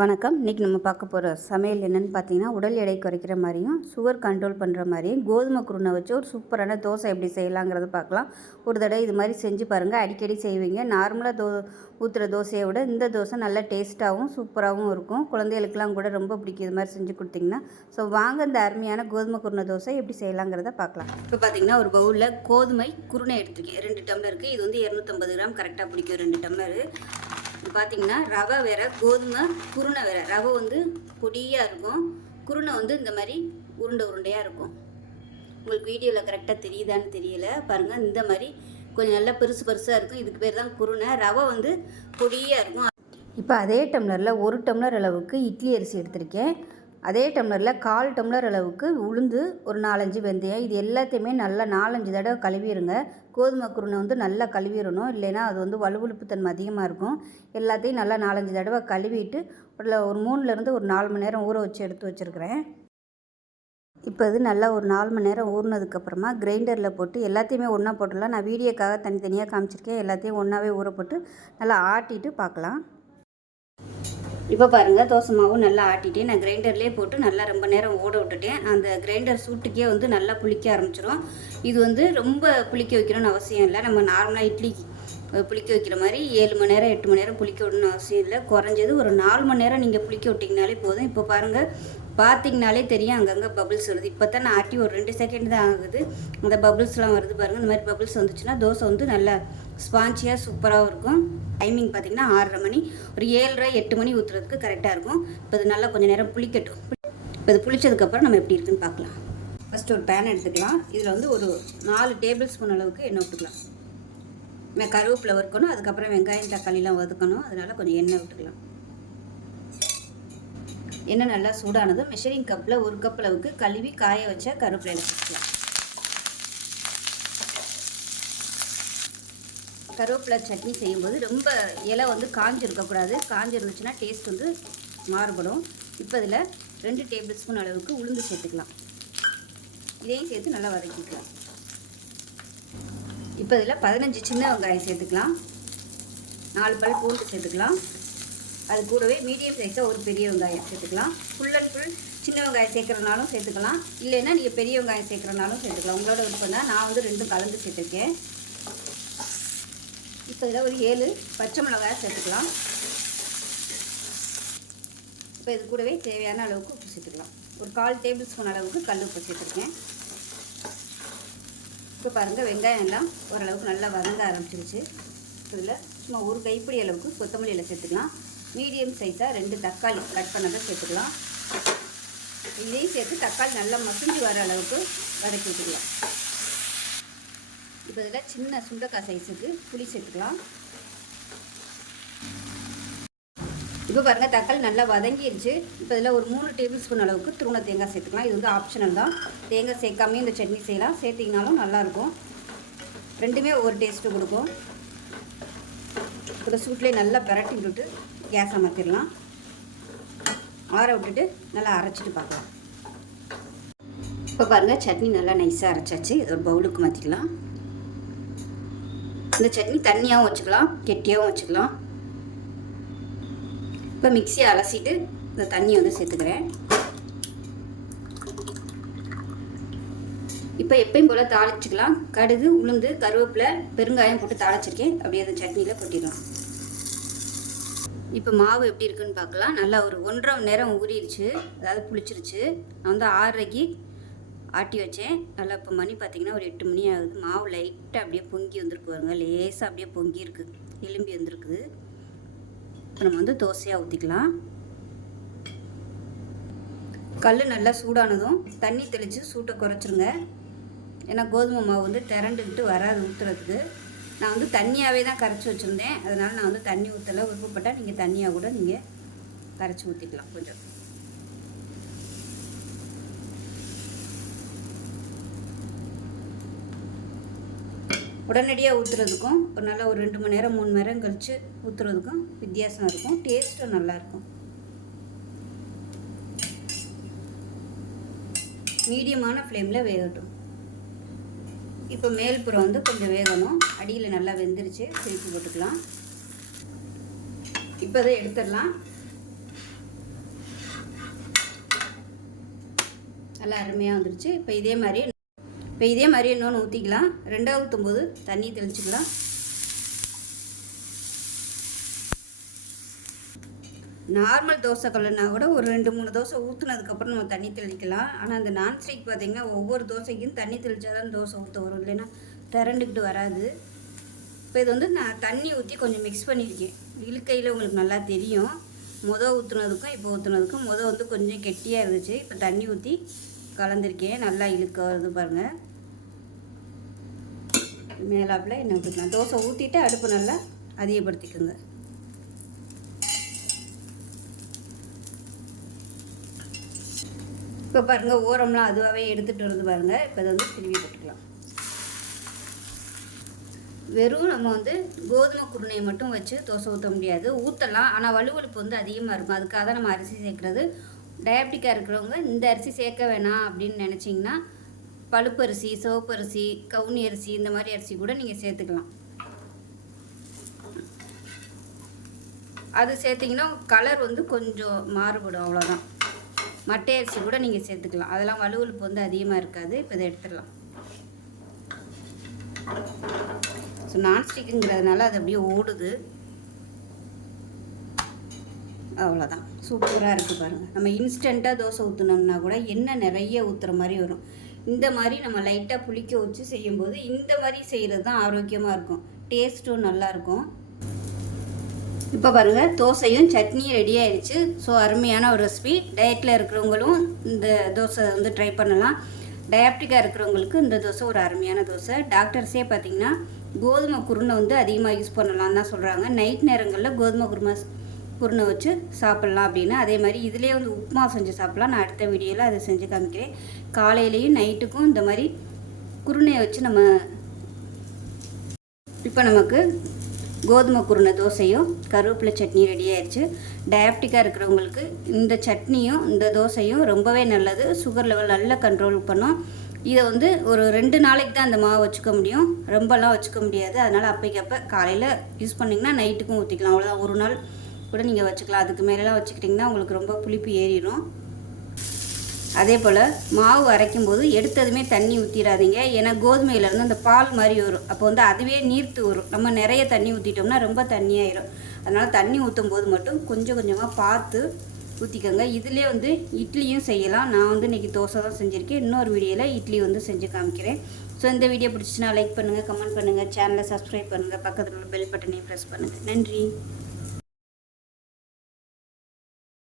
வணக்கம். இன்றைக்கி நம்ம பார்க்க போகிற சமையல் என்னென்னு பார்த்தீங்கன்னா, உடல் எடை குறைக்கிற மாதிரியும் சுகர் கண்ட்ரோல் பண்ணுற மாதிரியும் கோதுமை குருணை வச்சு ஒரு சூப்பரான தோசை எப்படி செய்யலாங்கிறத பார்க்கலாம். ஒரு தடவை இது மாதிரி செஞ்சு பாருங்கள். அடிக்கடி செய்வீங்க. நார்மலாக ஊற்றுற தோசையை விட இந்த தோசை நல்லா டேஸ்ட்டாகவும் சூப்பராகவும் இருக்கும். குழந்தைகளுக்கெல்லாம் கூட ரொம்ப பிடிக்கும் இது மாதிரி செஞ்சு கொடுத்தீங்கன்னா. ஸோ வாங்க இந்த அருமையான கோதுமை குருணை தோசை எப்படி செய்யலாங்கிறத பார்க்கலாம். இப்போ பார்த்தீங்கன்னா ஒரு பவுலில் கோதுமை குருணை எடுத்துருக்கேன். 2 டம்ளருக்கு. இது வந்து 250 கிராம் கரெக்டாக பிடிக்கும் 2 டம்ளரு. இது பார்த்திங்கன்னா ரவை வேறு, கோதுமை குருணை வேறு. ரவை வந்து பொடியாக இருக்கும், குருணை வந்து இந்த மாதிரி உருண்டையாக இருக்கும். உங்களுக்கு வீடியோவில் கரெக்டாக தெரியுதான்னு தெரியலை பாருங்கள். இந்த மாதிரி கொஞ்சம் நல்லா பெருசாக இருக்கும். இதுக்கு பேர் தான் குருணை. ரவை வந்து பொடியாக இருக்கும். இப்போ அதே டம்ளரில் 1 டம்ளர் அளவுக்கு இட்லி அரிசி எடுத்திருக்கேன். அதே டம்ளரில் 1/4 டம்ளர் அளவுக்கு உளுந்து, ஒரு 4-5 வெந்தயம். இது எல்லாத்தையுமே நல்லா 4-5 தடவை கழுவிடுங்க. கோதுமை குருணை வந்து நல்லா கழுவிடணும், இல்லைன்னா அது வந்து வலுவழுப்பு தன்மை அதிகமாக இருக்கும். எல்லாத்தையும் நல்லா 4-5 தடவை கழுவிட்டு ஒரு 3லேருந்து ஒரு 4 மணி நேரம் ஊற வச்சு எடுத்து வச்சுருக்கிறேன். இப்போ இது நல்லா ஒரு 4 மணி நேரம் ஊறினதுக்கப்புறமா கிரைண்டரில் போட்டு எல்லாத்தையுமே ஒன்றா போட்டுடலாம். நான் வீடியோக்காக தனித்தனியாக காமிச்சிருக்கேன். எல்லாத்தையும் ஒன்றாவே ஊற போட்டு நல்லா ஆட்டிட்டு பார்க்கலாம். இப்போ பாருங்கள், தோசை மாவு நல்லா ஆட்டிட்டேன். நான் கிரைண்டர்லேயே போட்டு நல்லா ரொம்ப நேரம் ஓட விட்டுட்டேன். அந்த கிரைண்டர் சூட்டுக்கே வந்து நல்லா புளிக்க ஆரம்பிச்சிடும். இது வந்து ரொம்ப புளிக்க வைக்கணும்னு அவசியம் இல்லை. நம்ம நார்மலாக இட்லி புளிக்க வைக்கிற மாதிரி 7 மணி நேரம் 8 மணி நேரம் புளிக்க விடணும்னு அவசியம் இல்லை. குறைஞ்சது ஒரு 4 மணி நேரம் நீங்கள் புளிக்க விட்டிங்கனாலே போதும். இப்போ பாருங்கள், பார்த்திங்கனாலே தெரியும் அங்கங்கே பபிள்ஸ் வருது. இப்போ தான் நான் ஆட்டி ஒரு 2 செகண்ட் தான் ஆகுது. அந்த பபிள்ஸ்லாம் வருது பாருங்கள். இந்த மாதிரி பபிள்ஸ் வந்துச்சுன்னா தோசை வந்து நல்லா ஸ்பான்ச்சியாக சூப்பராக இருக்கும். டைமிங் பார்த்திங்கன்னா 6:30 மணி, ஒரு 7:30-8 மணி ஊற்றுறதுக்கு கரெக்டாக இருக்கும். இப்போ இது நல்லா கொஞ்சம் நேரம் புளிக்கட்டும். இப்போ இது புளிச்சதுக்கப்புறம் நம்ம எப்படி இருக்குன்னு பார்க்கலாம். ஃபஸ்ட்டு ஒரு பேன் எடுத்துக்கலாம். இதில் வந்து ஒரு 4 டேபிள் ஸ்பூன் அளவுக்கு எண்ணெய் விட்டுக்கலாம். கருவேப்பிலை வறுக்கணும், அதுக்கப்புறம் வெங்காயம் தக்காளிலாம் வதக்கணும். அதனால் கொஞ்சம் எண்ணெய் விட்டுக்கலாம். எண்ணெய் நல்லா சூடானதும் மெஷரிங் கப்பில் 1 கப் அளவுக்கு கழுவி காய வச்ச கருவேப்பிலையில் வச்சுக்கலாம். கருவேப்பிலை சட்னி செய்யும்போது ரொம்ப இலை வந்து காஞ்சிருக்கக்கூடாது. காஞ்சிருந்துச்சுன்னா டேஸ்ட் வந்து மாறுபடும். இப்போ இதில் 2 டேபிள் ஸ்பூன் அளவுக்கு உளுந்து சேர்த்துக்கலாம். இதையும் சேர்த்து நல்லா வதக்கிக்கலாம். இப்போ இதில் 15 சின்ன வெங்காயம் சேர்த்துக்கலாம். 4 பல் பூண்டு சேர்த்துக்கலாம். அது கூடவே மீடியம் சைஸாக ஒரு பெரிய வெங்காயம் சேர்த்துக்கலாம். ஃபுல் அண்ட் ஃபுல் சின்ன வெங்காயம் சேர்க்குறனாலும் சேர்த்துக்கலாம், இல்லைன்னா நீங்கள் பெரிய வெங்காயம் சேர்க்குறனாலும் சேர்த்துக்கலாம். உங்களோட விருப்பம் தான். நான் வந்து 2 கலந்து சேர்த்துருக்கேன். இப்போ இதில் ஒரு 7 பச்சை மிளகாய் சேர்த்துக்கலாம். இப்போ இது கூடவே தேவையான அளவுக்கு உப்பு சேர்த்துக்கலாம். ஒரு 1/4 டேபிள் ஸ்பூன் அளவுக்கு கல் உப்பு சேர்த்துருக்கேன். இப்போ பாருங்கள், வெங்காயம் எல்லாம் ஓரளவுக்கு நல்லா வதங்க ஆரம்பிச்சிருச்சு. இதில் சும்மா ஒரு கைப்பிடி அளவுக்கு கொத்தமல்லி இலை சேர்த்துக்கலாம். மீடியம் சைஸாக 2 தக்காளி கட் பண்ணதை சேர்த்துக்கலாம். இதையும் சேர்த்து தக்காளி நல்லா மசிஞ்சு வர அளவுக்கு வதக்கி விட்டுக்கலாம். இப்போ இதில் சின்ன சுண்டைக்காய் சைஸுக்கு புளி சேர்த்துக்கலாம். இப்போ பாருங்கள், தக்காளி நல்லா வதங்கிடுச்சு. இப்போ இதில் ஒரு 3 டேபிள் ஸ்பூன் அளவுக்கு துருவன தேங்காய் சேர்த்துக்கலாம். இது வந்து ஆப்ஷனல் தான். தேங்காய் சேர்க்காமே இந்த சட்னி செய்யலாம், சேர்த்திங்கனாலும் நல்லாயிருக்கும். ரெண்டுமே ஒவ்வொரு டேஸ்ட்டு கொடுக்கும். இப்போ சூட்லேயே நல்லா பரட்டி விட்டுட்டு கேஸ் அமர்த்திடலாம். ஆற விட்டுட்டு நல்லா அரைச்சிட்டு பார்க்கலாம். இப்போ பாருங்கள், சட்னி நல்லா நைஸாக அரைச்சாச்சு. இது ஒரு பவுலுக்கு மாற்றிக்கலாம். இந்த சட்னி தண்ணியாகவும் வச்சுக்கலாம், கெட்டியாகவும் வச்சுக்கலாம். இப்போ மிக்சியை அலசிட்டு இந்த தண்ணியை வந்து சேர்த்துக்கிறேன். இப்போ எப்பயும் போல் தாளிச்சிக்கலாம். கடுகு, உளுந்து, கருவேப்பிலை, பெருங்காயம் போட்டு தாளிச்சிருக்கேன். அப்படியே அந்த சட்னியில் கொட்டிடலாம். இப்போ மாவு எப்படி இருக்குன்னு பார்க்கலாம். நல்லா ஒரு 1.5 மணி நேரம் ஊறிடுச்சு, அதாவது புளிச்சிருச்சு. நான் வந்து 6:30க்கு ஆட்டி வச்சேன். நல்லா இப்போ மணி பார்த்திங்கன்னா ஒரு 8 மணி ஆகுது. மாவு லைட்டாக அப்படியே பொங்கி வந்துருக்கு பாருங்க. லேசாக அப்படியே பொங்கி இருக்குது, எலும்பி வந்துருக்குது. இப்போ நம்ம வந்து தோசையாக ஊற்றிக்கலாம். கல் நல்லா சூடானதும் தண்ணி தெளித்து சூட்டை குறைச்சிருங்க. ஏன்னா கோதுமை மாவு வந்து திரண்டுக்கிட்டு வராது ஊற்றுறதுக்கு. நான் வந்து தண்ணியாகவே தான் கரைச்சி வச்சுருந்தேன். அதனால் நான் வந்து தண்ணி ஊற்றலை. விருப்பப்பட்டால் நீங்கள் தண்ணியாக கூட நீங்கள் கரைச்சி ஊற்றிக்கலாம். கொஞ்சம் உடனடியாக ஊற்றுறதுக்கும் ஒரு நல்லா ஒரு 2 மணி நேரம் 3 மணி நேரம் கழித்து ஊற்றுறதுக்கும் வித்தியாசம் இருக்கும். டேஸ்ட்டும் நல்லாயிருக்கும். மீடியமான ஃப்ளேமில் வேகட்டும். இப்போ மேல்புறம் வந்து கொஞ்சம் வேகணும். அடியில் நல்லா வெந்துருச்சு. திருப்பி போட்டுக்கலாம். இப்போ அதை எடுத்துடலாம். நல்லா அருமையாக வந்துருச்சு. இப்போ இதே மாதிரி இன்னொன்று ஊற்றிக்கலாம். 2வது ஊற்றும்போது தண்ணி தெளிச்சுக்கலாம். நார்மல் தோசை கல்லுனா கூட ஒரு 2-3 தோசை ஊற்றுனதுக்கப்புறம் நம்ம தண்ணி தெளிக்கலாம். ஆனால் அந்த நான்ஸ்டிக் பார்த்திங்கன்னா ஒவ்வொரு தோசைக்கும் தண்ணி தெளித்தா தான் தோசை ஊற்ற வரும், இல்லைன்னா திரண்டுக்கிட்டு வராது. இப்போ இது வந்து நான் தண்ணி ஊற்றி கொஞ்சம் மிக்ஸ் பண்ணியிருக்கேன். இழுக்கையில் உங்களுக்கு நல்லா தெரியும். ஊற்றுனதுக்கும் இப்போ ஊற்றுனதுக்கும் வந்து கொஞ்சம் கெட்டியாக இருந்துச்சு. இப்போ தண்ணி ஊற்றி கலந்துருக்கேன். நல்லா இழுக்க வருது பாருங்கள். மேலாப்பில் என்ன ஊற்றிக்கலாம். தோசை ஊற்றிட்டு அடுப்பு நல்லா அதிகப்படுத்திக்கோங்க. இப்போ பாருங்கள் ஓரம்லாம் அதுவாகவே எடுத்துகிட்டு வருது பாருங்கள். இப்போ இதை வந்து திருவி போட்டுக்கலாம். வெறும் நம்ம வந்து கோதுமை குருணையை மட்டும் வச்சு தோசை ஊற்ற முடியாது, ஊற்றலாம். ஆனால் வலுவழுப்பு வந்து அதிகமாக இருக்கும். அதுக்காக தான் நம்ம அரிசி சேர்க்குறது. டயபெட்டிக்காக இருக்கிறவங்க இந்த அரிசி சேர்க்க வேணாம் அப்படின்னு நினச்சிங்கன்னா பழுப்பரிசி, சிவப்பரிசி, கவுனி அரிசி இந்த மாதிரி அரிசி கூட நீங்கள் சேர்த்துக்கலாம். அது சேர்த்திங்கன்னா கலர் வந்து கொஞ்சம் மாறுபடும், அவ்வளோதான். மட்டை அரிசி கூட நீங்கள் சேர்த்துக்கலாம். அதெல்லாம் வலுவழுப்பு வந்து அதிகமாக இருக்காது. இப்போ இதை எடுத்துடலாம். ஸோ நான்ஸ்டிக்குங்கிறதுனால அது அப்படியே ஓடுது. அவ்வளோதான், சூப்பராக இருக்குது பாருங்கள். நம்ம இன்ஸ்டண்ட்டாக தோசை ஊற்றினோம்னா கூட எண்ணெய் நிறைய ஊற்றுற மாதிரி வரும். இந்த மாதிரி நம்ம லைட்டாக புளிக்க வச்சு செய்யும்போது இந்த மாதிரி செய்கிறது தான் ஆரோக்கியமாக இருக்கும், டேஸ்ட்டும் நல்லாயிருக்கும். இப்போ பாருங்கள் தோசையும் சட்னியும் ரெடி ஆயிடுச்சு. ஸோ அருமையான ஒரு ரெசிபி. டயட்டில் இருக்கிறவங்களும் இந்த தோசை வந்து ட்ரை பண்ணலாம். டயபெட்டிக்காக இருக்கிறவங்களுக்கு இந்த தோசை ஒரு அருமையான தோசை. டாக்டர்ஸே பார்த்திங்கன்னா கோதுமை குருணை வந்து அதிகமாக யூஸ் பண்ணலான்னு தான் சொல்கிறாங்க. நைட் நேரங்களில் கோதுமை குருணை வச்சு சாப்பிட்லாம் அப்படின்னு. அதே மாதிரி இதிலே வந்து உப்புமா செஞ்சு சாப்பிட்லாம். நான் அடுத்த வீடியோவில் அதை செஞ்சு காமிக்கிறேன். காலையிலையும் நைட்டுக்கும் இந்த மாதிரி குருணையை வச்சு நம்ம இப்போ நமக்கு கோதுமை குருணை தோசையும் கருவேப்பிலை சட்னி ரெடி ஆயிடுச்சு. டயபெட்டிக்காக இருக்கிறவங்களுக்கு இந்த சட்னியும் இந்த தோசையும் ரொம்பவே நல்லது. சுகர் லெவல் நல்லா கண்ட்ரோல் பண்ணும். இதை வந்து ஒரு 2 நாளைக்கு தான் அந்த மாவு வச்சுக்க முடியும், ரொம்பலாம் வச்சுக்க முடியாது. அதனால் அப்பைக்கப்போ காலையில் யூஸ் பண்ணிங்கன்னா நைட்டுக்கும் ஊற்றிக்கலாம். அவ்வளோதான், ஒரு நாள் கூட நீங்கள் வச்சுக்கலாம். அதுக்கு மேலெலாம் வச்சுக்கிட்டிங்கன்னா உங்களுக்கு ரொம்ப புளிப்பு ஏறிடும். அதே போல் மாவு அரைக்கும்போது எடுத்ததுமே தண்ணி ஊற்றிடாதீங்க. ஏன்னா கோதுமையிலேருந்து அந்த பால் மாதிரி வரும். அப்போ வந்து அதுவே நீர்த்து வரும். நம்ம நிறைய தண்ணி ஊற்றிட்டோம்னா ரொம்ப தண்ணியாயிரும். அதனால் தண்ணி ஊற்றும் போது மட்டும் கொஞ்சம் கொஞ்சமாக பார்த்து ஊற்றிக்கோங்க. இதிலே வந்து இட்லியும் செய்யலாம். நான் வந்து இன்றைக்கி தோசை தான் செஞ்சுருக்கேன். இன்னொரு வீடியோவில் இட்லி வந்து செஞ்சு காமிக்கிறேன். ஸோ இந்த வீடியோ பிடிச்சிச்சுன்னா லைக் பண்ணுங்கள், கமெண்ட் பண்ணுங்கள், சேனலை சப்ஸ்கிரைப் பண்ணுங்கள், பக்கத்தில் உள்ள பெல் பட்டனையும் ப்ரெஸ் பண்ணுங்கள். நன்றி.